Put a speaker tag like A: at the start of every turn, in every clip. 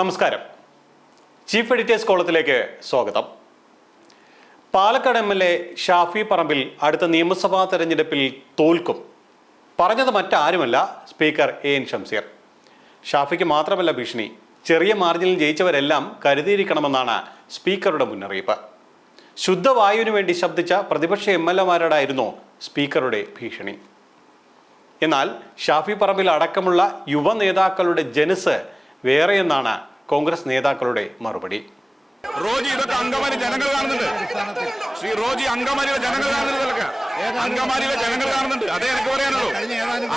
A: നമസ്കാരം. Chief editors കോളത്തിലേക്ക് സ്വാഗതം. Palakkad M L A Shafi Parambil അടുത്ത നിയമസഭാ തെരഞ്ഞെടുപ്പിൽ തോൽക്കും. പറഞ്ഞത് മറ്റാരുമല്ല സ്പീക്കർ എ എൻ ഷംസീർ ഷാഫിക്ക് മാത്രമല്ല ഭീഷണി. ചെറിയ മാർജിനിൽ ജയിച്ചവരെല്ലാം കരുതിയിരിക്കണമെന്നാണ് സ്പീക്കറുടെ മുന്നറിയിപ്പ്. ശുദ്ധവായുവിനു വേണ്ടി ശബ്ദിച്ച പ്രതിപക്ഷ എം എൽ എമാരോടായിരുന്നു സ്പീക്കറുടെ ഭീഷണി. എന്നാൽ ഷാഫി പറമ്പിൽ അടക്കമുള്ള യുവ നേതാക്കളുടെ ജനസ് വേറെയെന്നാണ് കോൺഗ്രസ് നേതാക്കളുടെ മറുപടി.
B: റോജി ഇതൊക്കെ അങ്കമാലി ജനങ്ങൾ കാണുന്നുണ്ട്. ശ്രീ റോജി അങ്കമാലിയിലെ ജനങ്ങൾ കാണുന്നുണ്ട് ഇതൊക്കെ. അങ്കമാലിയിലെ ജനങ്ങൾ കാണുന്നുണ്ട്. അതേ എനിക്ക് പറയാനുള്ളൂ.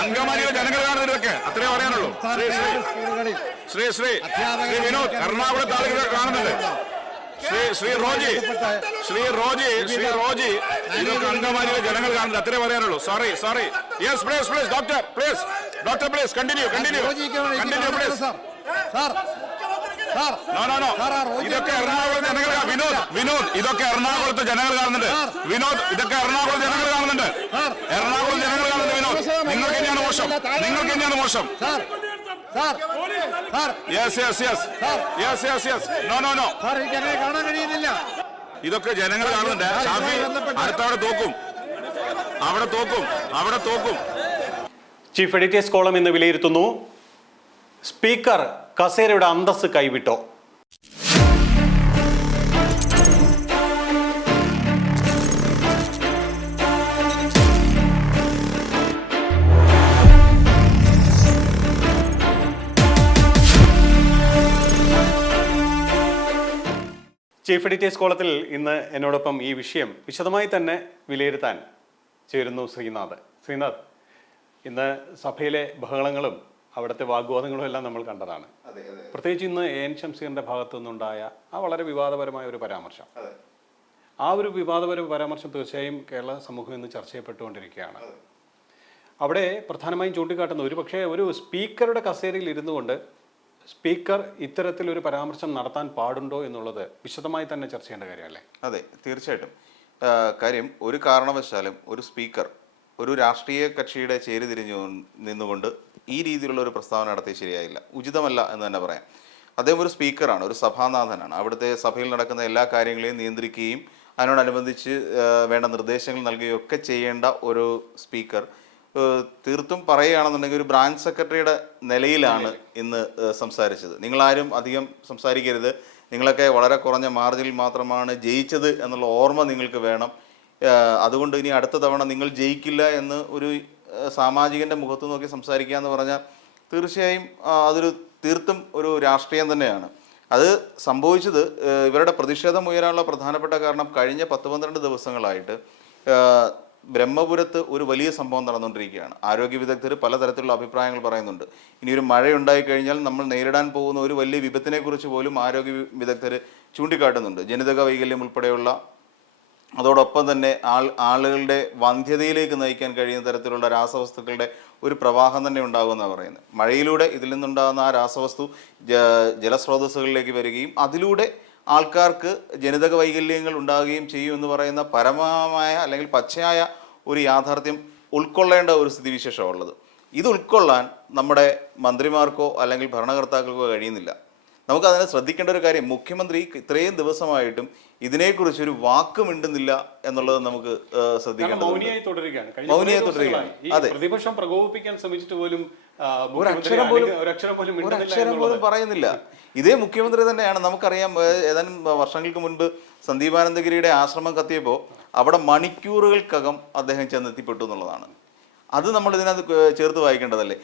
B: അങ്കമാലിയിലെ ജനങ്ങൾ കാണുന്നുണ്ട് ഇതൊക്കെ. അത്രേ പറയാനുള്ളൂ. ശ്രീ ശ്രീ ശ്രീ വിനോദ് എറണാകുളത്ത് ആളുകൾ കാണുന്നുണ്ട്. ശ്രീ ശ്രീ റോജി ശ്രീ റോജി ശ്രീ റോജി ഇതൊക്കെ അങ്കമാലിയിലെ ജനങ്ങൾ കാണുന്നുണ്ട്. അത്രേ പറയാനുള്ളൂ. Sorry sorry yes please please doctor please doctor please continue continue continue please sir ഇതൊക്കെ എറണാകുളത്ത് ജനങ്ങൾ വിനോദ് വിനോദ്. ഇതൊക്കെ എറണാകുളത്ത് ജനങ്ങൾ കാണുന്നുണ്ട്. വിനോദ് ഇതൊക്കെ എറണാകുളത്ത് ജനങ്ങൾ കാണുന്നുണ്ട്. എറണാകുളം ജനങ്ങൾ കാണുന്നുണ്ട് വിനോദ്. നിങ്ങൾക്ക് തന്നെയാണ് മോശം. നിങ്ങൾക്ക് തന്നെയാണ് മോശം. Yes yes yes yes yes yes no no no
C: കാണാൻ കഴിയുന്നില്ല.
B: ഇതൊക്കെ ജനങ്ങൾ കാണുന്നുണ്ട്. ഷാഫി അടുത്തവിടെ തോക്കും. അവിടെ തോക്കും. അവിടെ തോക്കും.
A: ചീഫ് എഡിറ്റേഴ്സ് കോളം എന്ന് വിലയിരുത്തുന്നു. സ്പീക്കർ കസേരയുടെ അന്തസ് കൈവിട്ടോ? ചീഫ് എഡിറ്റേഴ്സ് കോളത്തിൽ ഇന്ന് എന്നോടൊപ്പം ഈ വിഷയം വിശദമായി തന്നെ വിലയിരുത്താൻ ചേരുന്നു ശ്രീനാഥ്. ശ്രീനാഥ് ഇന്ന് സഭയിലെ ബഹളങ്ങളും അവിടുത്തെ വാഗ്വാദങ്ങളും എല്ലാം നമ്മൾ കണ്ടതാണ്. പ്രത്യേകിച്ച് ഇന്ന് എ എൻ ഷംസീറിന്റെ ഭാഗത്തു നിന്നുണ്ടായ ആ വളരെ വിവാദപരമായ ഒരു പരാമർശം. ആ ഒരു വിവാദപര പരാമർശം തീർച്ചയായും കേരള സമൂഹം ഇന്ന് ചർച്ച ചെയ്യപ്പെട്ടുകൊണ്ടിരിക്കുകയാണ് അവിടെ പ്രധാനമായും ചൂണ്ടിക്കാട്ടുന്ന ഒരു പക്ഷേ ഒരു സ്പീക്കറുടെ കസേരയിൽ ഇരുന്നു കൊണ്ട് സ്പീക്കർ ഇത്തരത്തിലൊരു പരാമർശം നടത്താൻ പാടുണ്ടോ എന്നുള്ളത് വിശദമായി തന്നെ ചർച്ച ചെയ്യേണ്ട കാര്യമല്ലേ?
D: അതെ തീർച്ചയായിട്ടും. കാര്യം ഒരു കാരണവശാലും ഒരു സ്പീക്കർ ഒരു രാഷ്ട്രീയ കക്ഷിയുടെ ചേരി തിരിഞ്ഞു നിന്നുകൊണ്ട് ഈ രീതിയിലുള്ള ഒരു പ്രസ്താവന നടത്തിയത് ശരിയായില്ല. ഉചിതമല്ല എന്ന് തന്നെ പറയാം. അദ്ദേഹം ഒരു സ്പീക്കറാണ് ഒരു സഭാനാഥനാണ്. അവിടുത്തെ സഭയിൽ നടക്കുന്ന എല്ലാ കാര്യങ്ങളെയും നിയന്ത്രിക്കുകയും അതിനോടനുബന്ധിച്ച് വേണ്ട നിർദ്ദേശങ്ങൾ നൽകുകയും ഒക്കെ ചെയ്യേണ്ട ഒരു സ്പീക്കർ. തീർത്തും പറയുകയാണെന്നുണ്ടെങ്കിൽ ഒരു ബ്രാഞ്ച് സെക്രട്ടറിയുടെ നിലയിലാണ് ഇന്ന് സംസാരിച്ചത്. നിങ്ങളാരും അധികം സംസാരിക്കരുത്. നിങ്ങളൊക്കെ വളരെ കുറഞ്ഞ മാർജിനിൽ മാത്രമാണ് ജയിച്ചത് എന്നുള്ള ഓർമ്മ നിങ്ങൾക്ക് വേണം. അതുകൊണ്ട് ഇനി അടുത്ത തവണ നിങ്ങൾ ജയിക്കില്ല എന്ന് ഒരു ഏഹ് സാമാജികന്റെ മുഖത്ത് നോക്കി സംസാരിക്കുക എന്ന് പറഞ്ഞാൽ തീർച്ചയായും അതൊരു തീർത്തും ഒരു രാഷ്ട്രീയം തന്നെയാണ്. അത് സംഭവിച്ചത് ഇവരുടെ പ്രതിഷേധം ഉയരാനുള്ള പ്രധാനപ്പെട്ട കാരണം കഴിഞ്ഞ പത്ത് പന്ത്രണ്ട് ദിവസങ്ങളായിട്ട് ബ്രഹ്മപുരത്ത് ഒരു വലിയ സംഭവം നടന്നുകൊണ്ടിരിക്കുകയാണ്. ആരോഗ്യ വിദഗ്ധർ പലതരത്തിലുള്ള അഭിപ്രായങ്ങൾ പറയുന്നുണ്ട്. ഇനി ഒരു മഴ ഉണ്ടായിക്കഴിഞ്ഞാൽ നമ്മൾ നേരിടാൻ പോകുന്ന ഒരു വലിയ വിപത്തിനെക്കുറിച്ച് പോലും ആരോഗ്യ വിദഗ്ധർ ചൂണ്ടിക്കാട്ടുന്നുണ്ട്. ജനിതക വൈകല്യം ഉൾപ്പെടെയുള്ള അതോടൊപ്പം തന്നെ ആൾ ആളുകളുടെ വന്ധ്യതയിലേക്ക് നയിക്കാൻ കഴിയുന്ന തരത്തിലുള്ള രാസവസ്തുക്കളുടെ ഒരു പ്രവാഹം തന്നെ ഉണ്ടാകുമെന്നാണ് പറയുന്നത്. മഴയിലൂടെ ഇതിൽ നിന്നുണ്ടാകുന്ന ആ രാസവസ്തു ജലസ്രോതസ്സുകളിലേക്ക് വരികയും അതിലൂടെ ആൾക്കാർക്ക് ജനിതക വൈകല്യങ്ങൾ ഉണ്ടാകുകയും ചെയ്യും എന്ന് പറയുന്ന പരമമായ അല്ലെങ്കിൽ പച്ചയായ ഒരു യാഥാർത്ഥ്യം ഉൾക്കൊള്ളേണ്ട ഒരു സ്ഥിതിവിശേഷമുള്ളത് ഇത് ഉൾക്കൊള്ളാൻ നമ്മുടെ മന്ത്രിമാർക്കോ അല്ലെങ്കിൽ ഭരണകർത്താക്കൾക്കോ കഴിയുന്നില്ല. നമുക്ക് അതിനെ ശ്രദ്ധിക്കേണ്ട ഒരു കാര്യം മുഖ്യമന്ത്രി ഇത്രയും ദിവസമായിട്ടും ഇതിനെക്കുറിച്ച് ഒരു വാക്ക് മിണ്ടുന്നില്ല എന്നുള്ളത് നമുക്ക് ശ്രദ്ധിക്കാം
A: മൗനിയായി തുടരുകയാണ്.
D: തുടരുകയാണ്.
A: പ്രതിപക്ഷം പ്രകോപിപ്പിക്കാൻ ശ്രമിച്ചിട്ട് പോലും
D: ഒരു അക്ഷരം പോലും
A: ഒരു അക്ഷരം പോലും
D: ഒരു അക്ഷരം. പോലും പറയുന്നില്ല. ഇതേ മുഖ്യമന്ത്രി തന്നെയാണ്. നമുക്കറിയാം ഏതാനും വർഷങ്ങൾക്ക് മുൻപ് സന്ദീപാനന്ദഗിരിയുടെ ആശ്രമം കത്തിയപ്പോൾ അവിടെ മണിക്കൂറുകൾക്കകം അദ്ദേഹം ചെന്നെത്തിപ്പെട്ടു എന്നുള്ളതാണ്. അത് നമ്മൾ ഇതിനകത്ത് ചേർത്ത് വായിക്കേണ്ടതല്ലേ?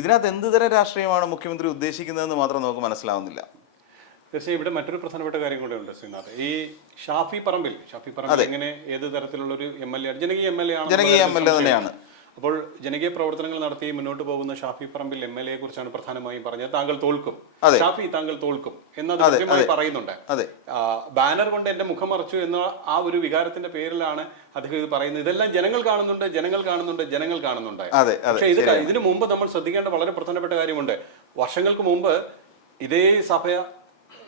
D: ഇതിനകത്ത് എന്ത് തരം രാഷ്ട്രീയമാണ് മുഖ്യമന്ത്രി ഉദ്ദേശിക്കുന്നതെന്ന് മാത്രം നമുക്ക് മനസ്സിലാവുന്നില്ല.
A: തീർച്ചയായും ഇവിടെ മറ്റൊരു പ്രധാനപ്പെട്ട കാര്യം കൂടെ ഉണ്ട് ശ്രീനാഥ്. ഈ ഷാഫി പറമ്പിൽ ഷാഫി പറമ്പിൽ എങ്ങനെ ഏത് തരത്തിലുള്ള ഒരു എം എൽ എ ജനകീയ എം എൽ എ ആണ്
D: ജനകീയ എം എൽ എ തന്നെയാണ്.
A: അപ്പോൾ ജനകീയ പ്രവർത്തനങ്ങൾ നടത്തി മുന്നോട്ട് പോകുന്ന Shafi Parambil M L A കുറിച്ചാണ് പ്രധാനമായും പറഞ്ഞത്. താങ്കൾ തോൽക്കും. ഷാഫി താങ്കൾ തോൽക്കും. എന്നത് കൃത്യമായി പറയുന്നുണ്ട്. ബാനർ കൊണ്ട് എന്റെ മുഖം മറച്ചു എന്ന ആ ഒരു വികാരത്തിന്റെ പേരിലാണ് അദ്ദേഹം ഇത് പറയുന്നത്. ഇതെല്ലാം ജനങ്ങൾ കാണുന്നുണ്ട് ജനങ്ങൾ കാണുന്നുണ്ട് ജനങ്ങൾ കാണുന്നുണ്ട്. പക്ഷേ ഇത് ഇതിനു മുമ്പ് നമ്മൾ ശ്രദ്ധിക്കേണ്ട വളരെ പ്രധാനപ്പെട്ട കാര്യമുണ്ട്. വർഷങ്ങൾക്ക് മുമ്പ് ഇതേ സഭ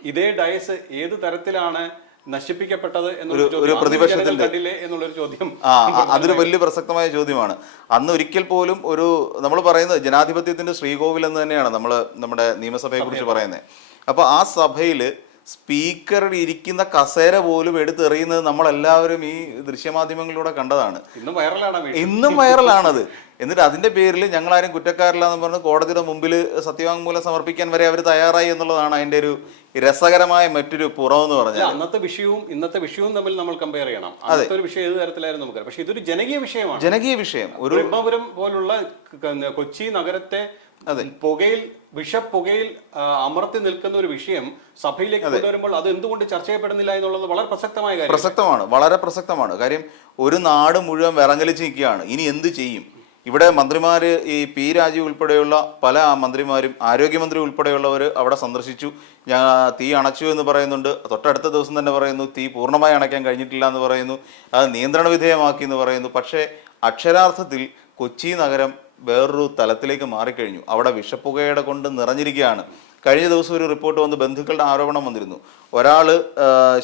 A: ഇതേ ഡയസ് ഏത് തരത്തിലാണ് നശിപ്പിക്കപ്പെട്ടത് എന്നൊരു
D: പ്രതിപക്ഷത്തിന്റെ-
A: എന്നുള്ളൊരു ചോദ്യം
D: ആ ആ, അതൊരു വലിയ പ്രസക്തമായ ചോദ്യമാണ്. അന്ന് ഒരിക്കൽ പോലും ഒരു നമ്മൾ പറയുന്നത് ജനാധിപത്യത്തിന്റെ ശ്രീകോവിൽ എന്ന് തന്നെയാണ് നമ്മൾ നമ്മുടെ നിയമസഭയെ കുറിച്ച് പറയുന്നത്. അപ്പൊ ആ സഭയിൽ സ്പീക്കർ ഇരിക്കുന്ന കസേര പോലും എടുത്തെറിയുന്നത് നമ്മളെല്ലാവരും ഈ ദൃശ്യമാധ്യമങ്ങളിലൂടെ കണ്ടതാണ്.
A: ഇന്നും വൈറലാണ്
D: ഇന്നും വൈറലാണത്. എന്നിട്ട് അതിന്റെ പേരിൽ ഞങ്ങളാരും കുറ്റക്കാരില്ല എന്ന് പറഞ്ഞ് കോടതിയുടെ മുമ്പിൽ സത്യവാങ്മൂലം സമർപ്പിക്കാൻ വരെ അവർ തയ്യാറായി എന്നുള്ളതാണ് അതിന്റെ ഒരു രസകരമായ മറ്റൊരു പുറമെന്ന്
A: എന്ന്
D: പറഞ്ഞാൽ
A: അന്നത്തെ വിഷയവും ഇന്നത്തെ വിഷയവും തമ്മിൽ നമ്മൾ കമ്പയർ ചെയ്യണം. അന്നത്തെ ഒരു വിഷയം ഏത് തരത്തിലായിരുന്നു നമുക്ക് പക്ഷെ ഇതൊരു ജനകീയ വിഷയമാണ്.
D: ജനകീയ വിഷയം. ഒരു
A: ബ്രഹ്മപുരം പോലുള്ള കൊച്ചി നഗരത്തെ പുകയിൽ വിഷപ്പുകയിൽ അമർത്തി നിൽക്കുന്ന ഒരു വിഷയം സഭയിലേക്ക് കൊണ്ടുവരുമ്പോൾ അത് എന്തുകൊണ്ട് ചർച്ച ചെയ്യപ്പെടുന്നില്ല എന്നുള്ളത് വളരെ പ്രസക്തമായ കാര്യം
D: പ്രസക്തമാണ് വളരെ പ്രസക്തമാണ്. കാര്യം ഒരു നാട് മുഴുവൻ വിറങ്ങലിച്ച് നിൽക്കുകയാണ്. ഇനി എന്ത് ചെയ്യും? ഇവിടെ മന്ത്രിമാര് ഈ പി രാജീവ് ഉൾപ്പെടെയുള്ള പല മന്ത്രിമാരും ആരോഗ്യമന്ത്രി ഉൾപ്പെടെയുള്ളവർ അവിടെ സന്ദർശിച്ചു. ഞാൻ തീ അണച്ചു എന്ന് പറയുന്നുണ്ട്. തൊട്ടടുത്ത ദിവസം തന്നെ പറയുന്നു തീ പൂർണമായി അണയ്ക്കാൻ കഴിഞ്ഞിട്ടില്ല എന്ന് പറയുന്നു. അത് നിയന്ത്രണ വിധേയമാക്കി എന്ന് പറയുന്നു. പക്ഷേ അക്ഷരാർത്ഥത്തിൽ കൊച്ചി നഗരം വേറൊരു തലത്തിലേക്ക് മാറിക്കഴിഞ്ഞു. അവിടെ വിഷപ്പുകയുടെ കൊണ്ട് നിറഞ്ഞിരിക്കുകയാണ്. കഴിഞ്ഞ ദിവസം ഒരു റിപ്പോർട്ട് വന്ന് ബന്ധുക്കളുടെ ആരോപണം വന്നിരുന്നു. ഒരാൾ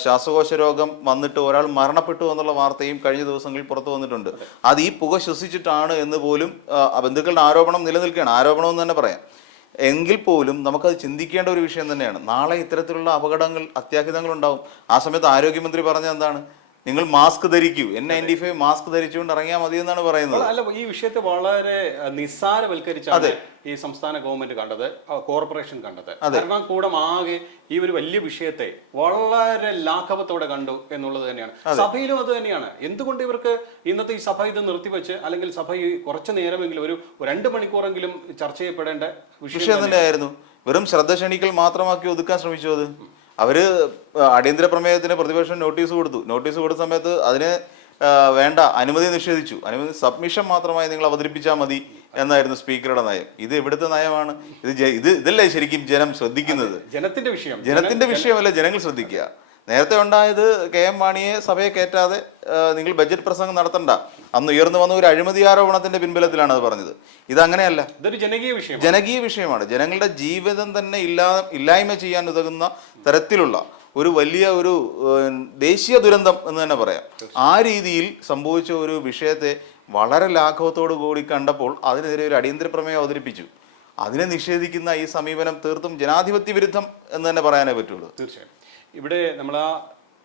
D: ശ്വാസകോശ രോഗം വന്നിട്ട് ഒരാൾ മരണപ്പെട്ടു എന്നുള്ള വാർത്തയും കഴിഞ്ഞ ദിവസങ്ങളിൽ പുറത്തു വന്നിട്ടുണ്ട്. അത് ഈ പുക ശ്വസിച്ചിട്ടാണ് എന്ന് പോലും ബന്ധുക്കളുടെ ആരോപണം നിലനിൽക്കുകയാണ്. ആരോപണം എന്ന് തന്നെ പറയാം. എങ്കിൽ പോലും നമുക്കത് ചിന്തിക്കേണ്ട ഒരു വിഷയം തന്നെയാണ്. നാളെ ഇത്തരത്തിലുള്ള അപകടങ്ങൾ അത്യാഹിതങ്ങൾ ഉണ്ടാവും. ആ സമയത്ത് ആരോഗ്യമന്ത്രി പറഞ്ഞ എന്താണ്? നിങ്ങൾ മാസ്ക് ധരിക്കൂ. എൻ നയന്റി ഫൈവ് മാസ്ക് ധരിച്ചുകൊണ്ട് ഇറങ്ങിയാൽ മതി എന്നാണ് പറയുന്നത്.
A: അല്ല ഈ വിഷയത്തെ വളരെ നിസ്സാരവൽക്കരിച്ചാണ് ഈ സംസ്ഥാന ഗവൺമെന്റ് കണ്ടത് കോർപ്പറേഷൻ കണ്ടത്. എറണാകുളം ആകെ ഈ ഒരു വലിയ വിഷയത്തെ വളരെ ലാഘവത്തോടെ കണ്ടു എന്നുള്ളത് തന്നെയാണ്. സഭയിലും അത് തന്നെയാണ്. എന്തുകൊണ്ട് ഇവർക്ക് ഇന്നത്തെ ഈ സഭ ഇത് നിർത്തിവെച്ച് അല്ലെങ്കിൽ സഭ ഈ കുറച്ചു നേരമെങ്കിലും ഒരു രണ്ട് മണിക്കൂറെങ്കിലും ചർച്ച ചെയ്യപ്പെടേണ്ട വിഷയം
D: വിഷയം തന്നെയായിരുന്നു. വെറും ശ്രദ്ധ ക്ഷണിക്കൽ മാത്രമാക്കി ഒതുക്കാൻ ശ്രമിച്ചു അത്? അവർ അടിയന്തര പ്രമേയത്തിന് പ്രതിപക്ഷം നോട്ടീസ് കൊടുത്തു. നോട്ടീസ് കൊടുത്ത സമയത്ത് അതിന് വേണ്ട അനുമതി നിഷേധിച്ചു. അനുമതി സബ്മിഷൻ മാത്രമായി നിങ്ങൾ അവതരിപ്പിച്ചാൽ മതി എന്നായിരുന്നു സ്പീക്കറുടെ നയം. ഇത് എവിടുത്തെ നയമാണ്? ഇത് ഇത് ഇതല്ലേ ശരിക്കും ജനം ശ്രദ്ധിക്കുന്നത്?
A: ജനത്തിന്റെ വിഷയം.
D: ജനത്തിന്റെ വിഷയമല്ല ജനങ്ങൾ ശ്രദ്ധിക്കുക. നേരത്തെ ഉണ്ടായത് കെ എം മാണിയെ സഭയെ കയറ്റാതെ നിങ്ങൾ ബജറ്റ് പ്രസംഗം നടത്തണ്ട. അന്ന് ഉയർന്നു വന്ന ഒരു അഴിമതി ആരോപണത്തിന്റെ പിൻബലത്തിലാണ് അത് പറഞ്ഞത്. അങ്ങനെയല്ല
A: ഇതൊരു ജനകീയ വിഷയം
D: ജനകീയ വിഷയമാണ്. ജനങ്ങളുടെ ജീവിതം തന്നെ ഇല്ലാ ഇല്ലായ്മ ചെയ്യാൻ ഉതകുന്ന തരത്തിലുള്ള ഒരു വലിയ ഒരു ദേശീയ ദുരന്തം എന്ന് തന്നെ പറയാം. ആ രീതിയിൽ സംഭവിച്ച ഒരു വിഷയത്തെ വളരെ ലാഘവത്തോടു കൂടി കണ്ടപ്പോൾ അതിനെതിരെ ഒരു അടിയന്തര പ്രമേയം അവതരിപ്പിച്ചു. അതിനെ നിഷേധിക്കുന്ന ഈ സമീപനം തീർത്തും ജനാധിപത്യ വിരുദ്ധം എന്ന് തന്നെ പറയാനേ പറ്റുള്ളൂ.
A: തീർച്ചയായും. ഇവിടെ നമ്മൾ ആ